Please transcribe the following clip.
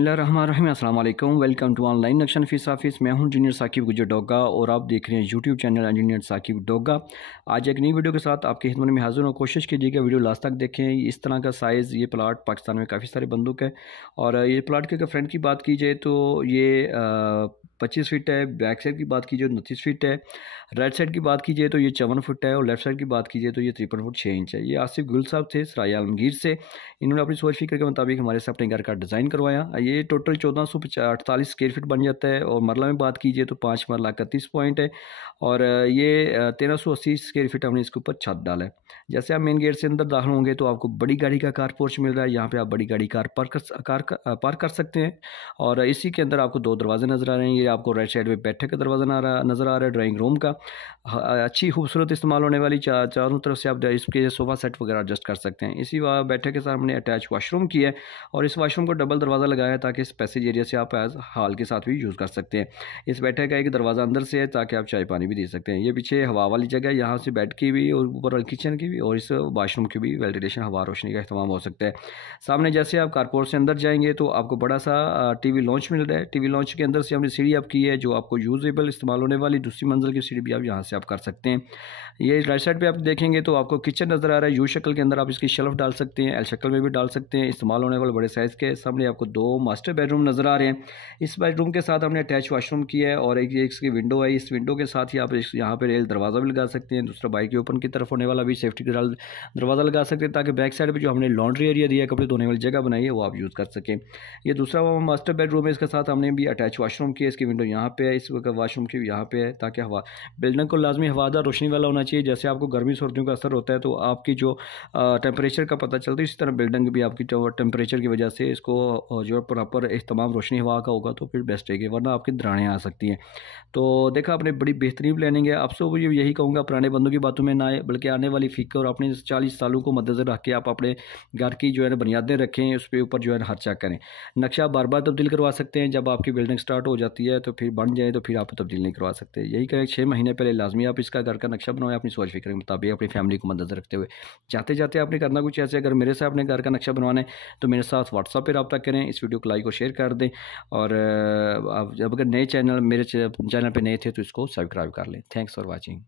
बिस्मिल्लाहिर्रहमानिर्रहीम, अस्सलाम वालेकुम। वेलकम टू ऑनलाइन नक्शा नफीस ऑफिस। मैं हूं इंजीनियर साकिब गुजर डोगा और आप देख रहे हैं YouTube channel engineer Saqib Doga. आज एक नई वीडियो के साथ आपकी खिदमत में हाजिर हूं। कोशिश कीजिएगा वीडियो लास्ट तक देखें। इस तरह का साइज़ ये प्लाट पाकिस्तान में काफ़ी सारे बंदूक है और ये प्लाट के अगर फ्रंट की बात की जाए तो ये 25 फीट है। बैक साइड की बात की जाए तो 29 फीट है। राइट साइड की बात की जाए तो ये 54 फुट है और लेफ्ट साइड की बात की जाए तो ये 53 फुट 6 इंच है। ये आसिफ गुल साहब थे सराय आलमगीर से। इन्होंने अपनी सोच फिक्र के मुताबिक हमारे से अपने घर का डिज़ाइन करवाया। ये टोटल 1448 स्क्वायर फीट बन जाता है और मरला में बात कीजिए तो 5 मरला 31 पॉइंट है और ये 1380 स्क्वायर फीट हमने इसके ऊपर छत डाला है। जैसे आप मेन गेट से अंदर दाखिल होंगे तो आपको बड़ी गाड़ी का कार पोर्च मिल रहा है। यहाँ पे आप बड़ी गाड़ी कार पार्क कर सकते हैं और इसी के अंदर आपको दो दरवाजे नज़र आ रहे हैं। ये आपको राइट साइड में बैठक का दरवाज़ा नज़र आ रहा है ड्राइंग रूम का। अच्छी खूबसूरत इस्तेमाल होने वाली चारों तरफ से आप इसके सोफ़ा सेट वगैरह एडजस्ट कर सकते हैं। इसी बैठक के सामने अटैच वाशरूम की है और इस वाशरूम को डबल दरवाज़ा लगाया है ताकि इस पैसेज एरिया से आप एज हॉल के साथ भी यूज़ कर सकते हैं। इस बैठक का एक दरवाज़ा अंदर से है ताकि आप चाय पानी भी दे सकते हैं। ये पीछे हवा वाली जगह है, यहाँ से बेड की भी और ऊपर किचन की भी और इस वाशरूम की भी वेंटिलेशन हवा रोशनी का इस्तेमाल हो सकता है। सामने जैसे आप कारपोर्ट से अंदर जाएंगे तो आपको बड़ा सा टीवी लॉन्च मिल रहा है। टीवी लॉन्च के अंदर से हमने सीढ़ी आप की है जो आपको यूजेबल इस्तेमाल होने वाली दूसरी मंजिल की सीढ़ी भी आप यहाँ से आप कर सकते हैं। ये राइट साइड पे आप देखेंगे तो आपको किचन नज़र आ रहा है। यू शक्ल के अंदर आप इसकी शेल्फ डाल सकते हैं, एल शक्ल में भी डाल सकते हैं। इस्तेमाल होने वाले बड़े साइज़ के सामने आपको दो मास्टर बेडरूम नज़र आ रहे हैं। इस बेडरूम के साथ हमने अटैच वाशरूम किया है और एक इसकी विंडो है। इस विंडो के साथ ही आप यहाँ पर रेल दरवाज़ा भी लगा सकते हैं। दूसरा बाइक के ओपन की तरफ होने वाला भी सेफ्टी का दरवाज़ा लगा सकते हैं ताकि बैक साइड पर जो हमने लॉन्ड्री एरिया दिया है, कपड़े धोने वाली जगह बनाई है, वो आप यूज़ कर सकें। ये दूसरा मास्टर बेडरूम है, इसके साथ हमने भी अटैच वाशरूम किया। इसकी विंडो यहाँ पे है, इस वाशरूम की यहाँ पे है ताकि हवा बिल्डिंग को लाजमी हवादार रोशनी वाला होना चाहिए। जैसे आपको गर्मी सर्दियों का असर होता है तो आपकी जो टेम्परेचर का पता चलता है, इसी तरह बिल्डिंग भी आपकी टेम्परेचर की वजह से इसको जो प्रॉपर इस्तेमाल रोशनी हवा का होगा तो फिर बेस्ट रहेगी, वरना आपकी दरारें आ सकती हैं। तो देखा आपने बड़ी बेहतरीन प्लानिंग है। आपसे वो यही कहूँगा पुराने बंदों की बातों में ना आए बल्कि आने वाली फ़िक्र और अपने 40 सालों को मद्देनज़र रख के आप अपने घर की जो है ना बुनियादें रखें, उस पर ऊपर जो है ना खर्चा करें। नक्शा बार बार तब्दील करवा सकते हैं, जब आपकी बिल्डिंग स्टार्ट हो जाती है तो फिर बन जाए तो फिर आप तब्दील नहीं करवा सकते। यही कहें 6 महीने पहले लाजमी आप इसका घर का नक्शा बनवाएं अपनी सोच फिक्र के मुताबिक अपनी फैमिली को मद्देनज़र रखते हुए। जाते जाते आपने करना कुछ ऐसे, अगर मेरे से अपने घर का नक्शा बनवाना है तो मेरे साथ व्हाट्सएप पर रब्ता करें, इस वीडियो को लाइक और शेयर कर दें और आप जब अगर नए चैनल मेरे चैनल पर नए थे तो इसको सब्सक्राइब कर लें। Thanks for watching.